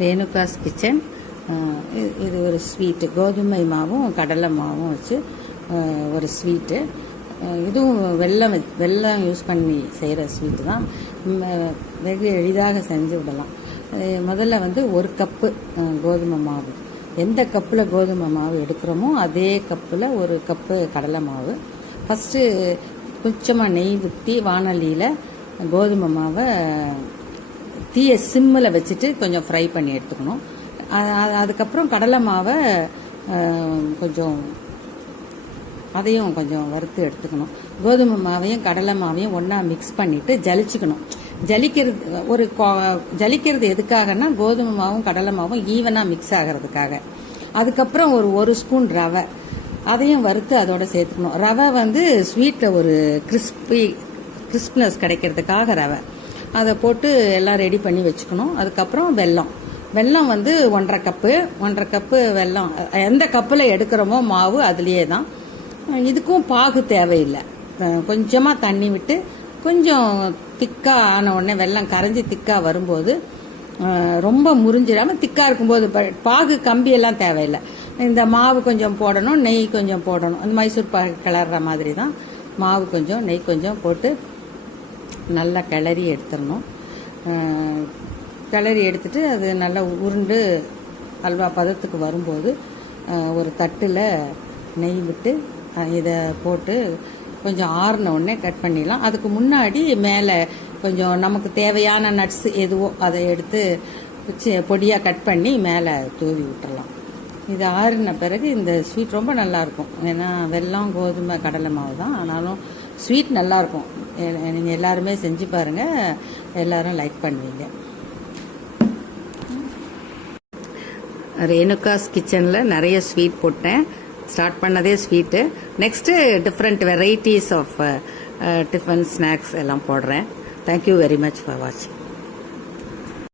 Renuka's kitchen. இது ஒரு sweet, கோதுமை மாவும் கடலை மாவும் வச்சு ஒரு ஸ்வீட்டு. இதுவும் வெல்லம் யூஸ் பண்ணி செய்கிற ஸ்வீட்டு தான். வெகு எளிதாக செஞ்சு விடலாம். முதல்ல ஒரு கப்பு கோதுமை மாவு, எந்த கப்பில் கோதுமை மாவு எடுக்கிறோமோ அதே கப்பில் ஒரு கப்பு கடலை மாவு. ஃபஸ்ட்டு கொஞ்சமாக நெய் ஊற்றி வானலியில் கோதுமை மாவை தீயை சிம்மில் வச்சுட்டு கொஞ்சம் ஃப்ரை பண்ணி எடுத்துக்கணும். அதுக்கப்புறம் கடலை மாவை அதையும் கொஞ்சம் வறுத்து எடுத்துக்கணும். கோதுமை மாவையும் கடலை மாவையும் ஒன்றா மிக்ஸ் பண்ணிவிட்டு ஜலிச்சுக்கணும். ஜலிக்கிறது எதுக்காகனா கோதுமை மாவும் கடலை மாவும் ஈவனாக மிக்ஸ் ஆகிறதுக்காக. அதுக்கப்புறம் ஒரு ஸ்பூன் ரவை, அதையும் வறுத்து அதோட சேர்த்துக்கணும். ரவை ஸ்வீட்டில் ஒரு கிறிஸ்ப்னஸ் கிடைக்கிறதுக்காக ரவை, அதை போட்டு எல்லாம் ரெடி பண்ணி வச்சுக்கணும். அதுக்கப்புறம் வெல்லம் 1.5 கப்பு வெல்லம். எந்த கப்பில் எடுக்கிறோமோ மாவு அதுலேயே தான். இதுக்கும் பாகு தேவையில்லை. கொஞ்சமாக தண்ணி விட்டு கொஞ்சம் திக்காக ஆன உடனே வெல்லம் கரைஞ்சி திக்காக வரும்போது, ரொம்ப முறிஞ்சிடாமல் திக்காக இருக்கும்போது, பாகு கம்பியெல்லாம் தேவையில்லை. இந்த மாவு கொஞ்சம் போடணும், நெய் கொஞ்சம் போடணும். அந்த மைசூர் பாகு கிளற மாதிரி தான். மாவு கொஞ்சம் நெய் கொஞ்சம் போட்டு நல்லா கிளறி எடுத்துடணும். கிளறி எடுத்துட்டு அது நல்லா உருண்டு அல்வா பதத்துக்கு வரும்போது ஒரு தட்டில் நெய் விட்டு இதை போட்டு கொஞ்சம் ஆறின உடனே கட் பண்ணிடலாம். அதுக்கு முன்னாடி மேலே கொஞ்சம் நமக்கு தேவையான நட்ஸ் எதுவோ அதை எடுத்து பொடியாக கட் பண்ணி மேலே தூவி விட்டுறலாம். இது ஆறின பிறகு இந்த ஸ்வீட் ரொம்ப நல்லாயிருக்கும். ஏன்னா வெல்லம் கோதுமை கடலை மாவு தான், ஆனாலும் ஸ்வீட் நல்லாயிருக்கும். நீங்கள் எல்லாருமே செஞ்சு பாருங்கள், எல்லோரும் லைக் பண்ணுவீங்க. ரேணுகாஸ் கிச்சனில் நிறைய ஸ்வீட் போட்டேன். ஸ்டார்ட் பண்ணதே sweet. Next different varieties of tiffin snacks எல்லாம் போடுறேன். தேங்க்யூ வெரி மச் ஃபார் வாட்சிங்.